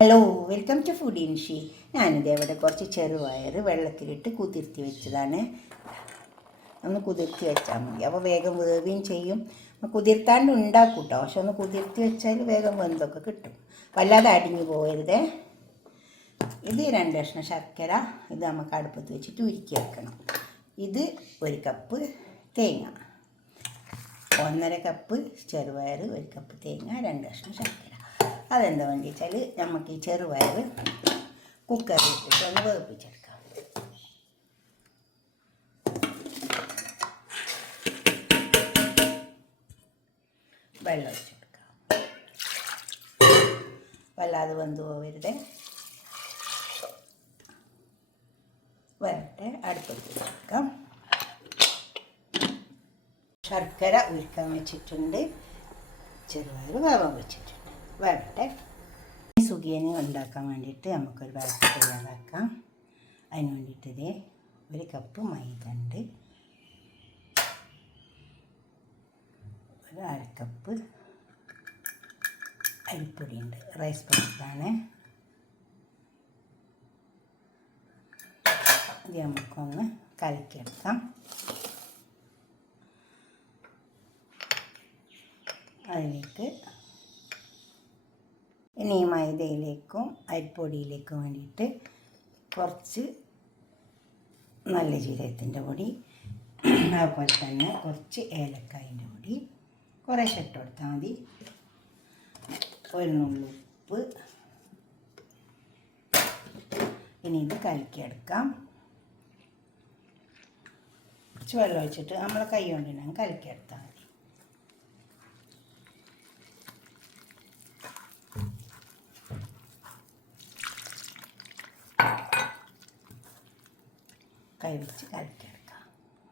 Hello, welcome to food ഇൻഷി. ഞാനിത് ഇവിടെ കുറച്ച് ചെറുപയർ വെള്ളത്തിലിട്ട് കുതിർത്തി വെച്ചതാണ്. ഒന്ന് കുതിർത്തി വെച്ചാൽ മതി, അപ്പോൾ വേഗം വേവുകയും ചെയ്യും. കുതിർത്താണ്ട് ഉണ്ടാക്കും കേട്ടോ, പക്ഷെ ഒന്ന് കുതിർത്തി വെച്ചാൽ വേഗം വെന്തൊക്കെ കിട്ടും, വല്ലാതെ അടിഞ്ഞു പോകരുതേ. ഇത് 2 കഷ്ണം ശർക്കര, ഇത് നമുക്ക് അടുപ്പത്ത് വെച്ചിട്ട് ഉരുക്കി വെക്കണം. ഇത് 1 കപ്പ് തേങ്ങ, 1.5 കപ്പ് ചെറുപയർ, 1 കപ്പ് തേങ്ങ, 2 കഷ്ണം ശർക്കര. അതെന്താ വേണ്ടി വെച്ചാൽ നമുക്ക് ഈ ചെറുപയർ കുക്കറിൽ ഇട്ടിട്ട് ഒന്ന് വേവിപ്പിച്ചെടുക്കാം. വെള്ളം ഒഴിച്ചെടുക്കാം, വല്ലാതെ വെന്ത് പോകരുത്. വേറെ അടുപ്പത്ത് വെക്കാം. ശർക്കര ഉരുക്കാൻ വെച്ചിട്ടുണ്ട്, ചെറുപയർ വേവാൻ വെച്ചിട്ടുണ്ട്. വേറെ സുഖിയന് ഉണ്ടാക്കാൻ വേണ്ടിയിട്ട് നമുക്കൊരു ബാറ്റർ തയ്യാറാക്കാം. അതിന് വേണ്ടിയിട്ട് 1 കപ്പ് മൈദ ഉണ്ട്, 1/2 കപ്പ് അരിപ്പൊടി ഉണ്ട്, റൈസ് പൗഡറാണ്. ഇത് നമുക്കൊന്ന് കലക്കിയെടുക്കാം. അതിലേക്ക് ഇനി ഈ മൈദയിലേക്കും അരിപ്പൊടിയിലേക്കും വേണ്ടിയിട്ട് കുറച്ച് നല്ല ജീരകത്തിൻ്റെ പൊടി, അതുപോലെ തന്നെ കുറച്ച് ഏലക്കായൻ്റെ പൊടി കുറേശ്ശെ ഇട്ട് കൊടുത്താൽ മതി. 1 നുള്ളി ഉപ്പ്. ഇനി ഇത് കലക്കിയെടുക്കാം. കുറച്ച് വെള്ളം ഒഴിച്ചിട്ട് നമ്മളെ കൈ കൊണ്ട് തന്നെ കലക്കിയെടുത്താൽ മതി. കൈ വെച്ച് കലക്കിയെടുക്കാം.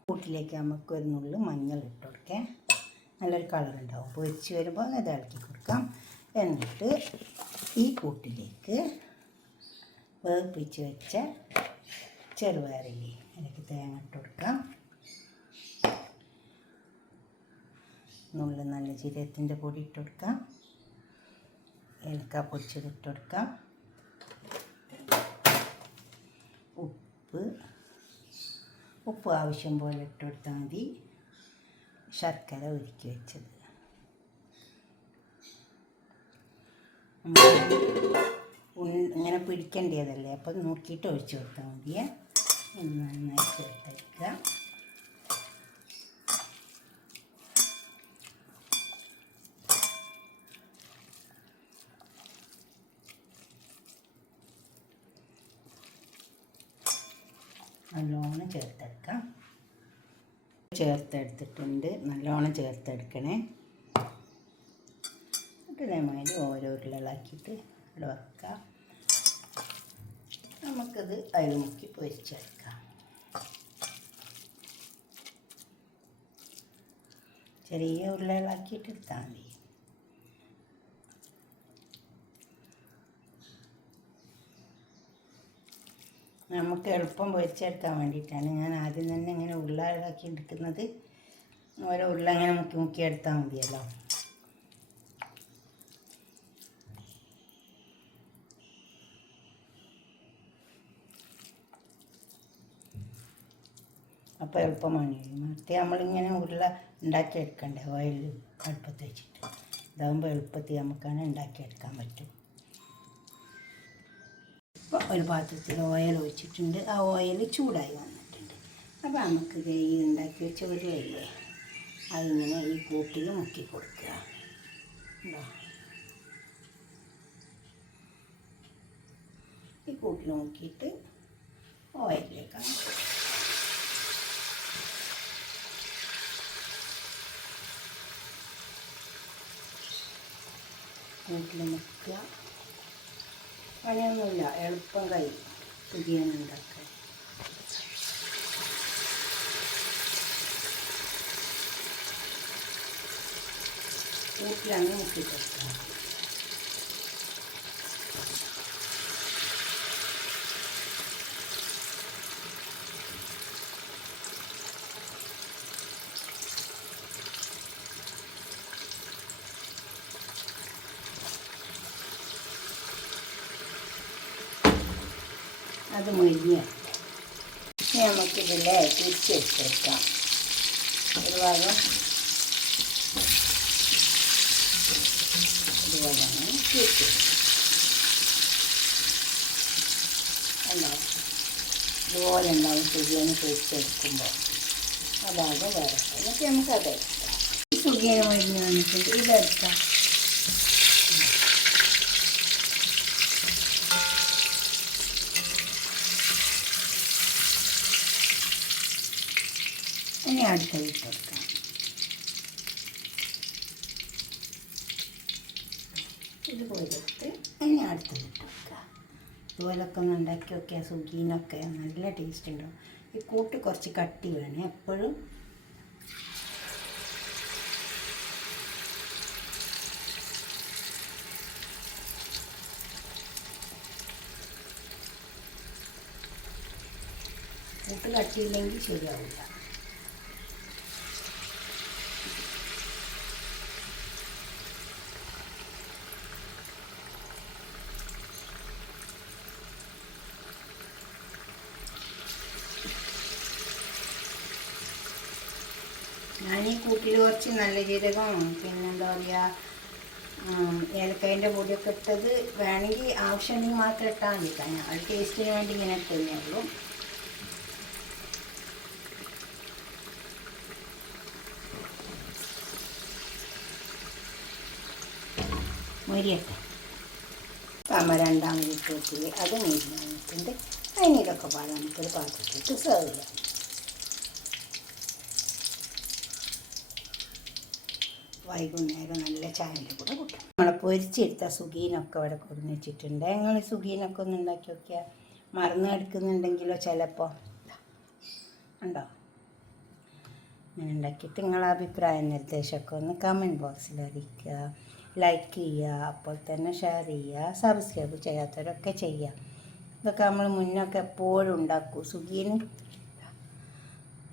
കൂട്ടിലേക്ക് നമുക്ക് 1 നുള്ളി മഞ്ഞൾ ഇട്ട് കൊടുക്കാം, നല്ലൊരു കളർ ഉണ്ടാവും. പൊരിച്ച് വരുമ്പോൾ ഇത് ഇളക്കി കൊടുക്കാം. എന്നിട്ട് ഈ കൂട്ടിലേക്ക് വേവിപ്പിച്ച് വെച്ച ചെറുപയറില്ലേ അതിലേക്ക് തേങ്ങ ഇട്ട് കൊടുക്കാം. നുള്ളി നല്ല ജീരകത്തിൻ്റെ പൊടി ഇട്ട് കൊടുക്കാം, ഏലക്ക പൊടിച്ചത് ഇട്ട് കൊടുക്കാം, ഉപ്പ് ആവശ്യം പോലെ ഇട്ട് കൊടുത്താൽ മതി. ശർക്കര ഉരുക്കി വെച്ചത് ഇങ്ങനെ പിടിക്കേണ്ടതല്ലേ, അപ്പം നോക്കിയിട്ട് ഒഴിച്ച് കൊടുത്താൽ മതിയേ. നന്നായി ചേർത്തെടുക്കുക. നല്ലോണം ചേർത്തെടുക്കാം. ചേർത്തെടുത്തിട്ടുണ്ട്, നല്ലോണം ചേർത്തെടുക്കണേ. എന്നിട്ട് ഇതേമാതിരി ഓരോ ഉരുളകളാക്കിയിട്ട് ഇവിടെ വെക്കാം. നമുക്കിത് അതിൽ മുക്കി പൊരിച്ചെടുക്കാം. ചെറിയ ഉരുളകളാക്കിയിട്ട് എടുത്താൽ മതി. നമുക്ക് എളുപ്പം പൊരിച്ചെടുക്കാൻ വേണ്ടിയിട്ടാണ് ഞാൻ ആദ്യം തന്നെ ഇങ്ങനെ ഉരുളകളാക്കി എടുക്കുന്നത്. ഓരോ ഉരുള ഇങ്ങനെ മുക്കി എടുത്താൽ മതിയല്ലോ. അപ്പോൾ എളുപ്പമാണ്. മറ്റേ നമ്മളിങ്ങനെ ഉരുള ഉണ്ടാക്കിയെടുക്കണ്ടേ ഓയിൽ അടുപ്പത്ത് വെച്ചിട്ട്. ഇതാകുമ്പോൾ എളുപ്പത്തിൽ നമുക്കാണ് ഉണ്ടാക്കിയെടുക്കാൻ പറ്റും. ഇപ്പോൾ ഒരു പാത്രത്തിൽ ഓയിൽ ഒഴിച്ചിട്ടുണ്ട്, ആ ഓയിൽ ചൂടായി വന്നിട്ടുണ്ട്. അപ്പോൾ നമുക്ക് ഈ ഉണ്ടാക്കി വെച്ച ഉരുളയില്ലേ അതിങ്ങനെ ഈ കൂട്ടിൽ മുക്കി കൊടുക്കുക. ഉണ്ടോ, ഈ കൂട്ടിൽ മുക്കിയിട്ട് ഓയിലിലേക്കാണ് കൂട്ടിൽ മുക്കുക. പണിയൊന്നുമില്ല, എളുപ്പം കഴിയും ബിരിയാണി കൂട്ടിലാണ് മുക്കിയിട്ടെടുക്കുക. അത് മുരിഞ്ഞ് നമുക്കിതിൽ തിരിച്ച് വെച്ചെടുക്കാം. ഒരു ഭാഗം ഇതുപോലെ തിരിച്ച് ഉണ്ടാവും. ഇതുപോലെ ഉണ്ടാവും സുഖിയന് പൊരിച്ചെടുക്കുമ്പോൾ. അതാകെ വേറെ എന്നിട്ട് നമുക്കത് എടുക്കാം. ഈ സുഖിയന് മുരിഞ്ഞ് വന്നിട്ടുണ്ട്. ഇതെടുക്കാം. ഇനി അടുത്തത് ഇട്ട് കൊടുക്കാം. ഇതുപോലെ എടുത്ത് ഇനി അടുത്തത് ഇട്ട് കൊടുക്കുക. ഇതുപോലൊക്കെ ഒന്ന് ഉണ്ടാക്കി നോക്കിയാൽ സുഗീനൊക്കെ നല്ല ടേസ്റ്റ് ഉണ്ടാവും. ഈ കൂട്ട് കുറച്ച് കട്ടി വേണേ എപ്പോഴും. കൂട്ട് കട്ടിയില്ലെങ്കിൽ ശരിയാവില്ല. ഞാൻ ഈ കൂട്ടിൽ കുറച്ച് നല്ല ജീരകം പിന്നെന്താ പറയുക ഏലക്കായൻ്റെ പൊടിയൊക്കെ ഇട്ടത് വേണമെങ്കിൽ ആവശ്യമുണ്ടെങ്കിൽ മാത്രം ഇട്ടാൽ മതി. ഞാൻ ടേസ്റ്റിന് വേണ്ടി ഇങ്ങനെ ഇട്ടതേ ഉള്ളൂ. മൊരിയട്ടെ. രണ്ടാമത് കൂട്ടിൽ അത് മൊരിഞ്ഞ് വന്നിട്ടുണ്ട്. അതിനിതൊക്കെ പാടെ നമുക്കൊരു പാത്രത്തിട്ട് സെർവ് ചെയ്യാം. വൈകുന്നേരം നല്ല ചായൻ്റെ കൂടെ കൂട്ടാം. നമ്മളെ പൊരിച്ചെടുത്ത സുഗീനൊക്കെ ഇവിടെ കൊടുന്ന് വെച്ചിട്ടുണ്ട്. നിങ്ങൾ സുഗീനൊക്കെ ഒന്ന് ഉണ്ടാക്കി നോക്കിയാൽ മറന്നു കിടക്കുന്നുണ്ടെങ്കിലോ ചിലപ്പോൾ ഉണ്ടോ. ഞാൻ ഉണ്ടാക്കിയിട്ട് നിങ്ങളെ അഭിപ്രായ നിർദ്ദേശമൊക്കെ ഒന്ന് കമൻറ്റ് ബോക്സിൽ അറിയിക്കുക. ലൈക്ക് ചെയ്യുക, അപ്പോൾ തന്നെ ഷെയർ ചെയ്യുക, സബ്സ്ക്രൈബ് ചെയ്യാത്തവരൊക്കെ ചെയ്യുക. ഇതൊക്കെ നമ്മൾ മുന്നൊക്കെ എപ്പോഴും ഉണ്ടാക്കും സുഗീന്.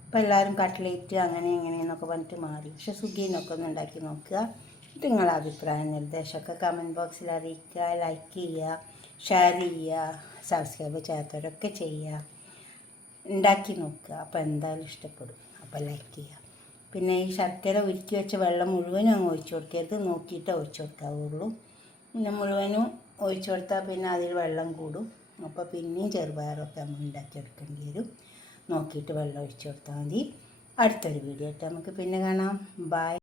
ഇപ്പോൾ എല്ലാവരും കട്ട്ലേറ്റ് അങ്ങനെ എങ്ങനെയെന്നൊക്കെ പറഞ്ഞിട്ട് മാറി. പക്ഷെ സുഗീനൊക്കെ ഒന്ന് ഉണ്ടാക്കി നോക്കുക. എന്നിട്ട് നിങ്ങളുടെ അഭിപ്രായ നിർദ്ദേശമൊക്കെ കമൻറ്റ് ബോക്സിൽ അറിയിക്കുക. ലൈക്ക് ചെയ്യുക, ഷെയർ ചെയ്യുക, സബ്സ്ക്രൈബ് ചെയ്യാത്തവരൊക്കെ ചെയ്യുക. ഉണ്ടാക്കി നോക്കുക. അപ്പോൾ എന്തായാലും ഇഷ്ടപ്പെടും. അപ്പോൾ ലൈക്ക് ചെയ്യുക. പിന്നെ ഈ ശർക്കര ഉരുക്കി വെച്ച വെള്ളം മുഴുവനും അങ്ങ് ഒഴിച്ചു കൊടുക്കരുത്. നോക്കിയിട്ട് ഒഴിച്ചു കൊടുക്കാവുള്ളൂ. പിന്നെ മുഴുവനും ഒഴിച്ചു കൊടുത്താൽ പിന്നെ അതിൽ വെള്ളം കൂടും. അപ്പോൾ പിന്നെയും ചെറുപയറൊക്കെ നമ്മൾ ഉണ്ടാക്കിയെടുക്കേണ്ടി വരും. നോക്കിയിട്ട് വെള്ളം ഒഴിച്ചു കൊടുത്താൽ മതി. അടുത്തൊരു വീഡിയോ ആയിട്ട് നമുക്ക് പിന്നെ കാണാം. ബൈ.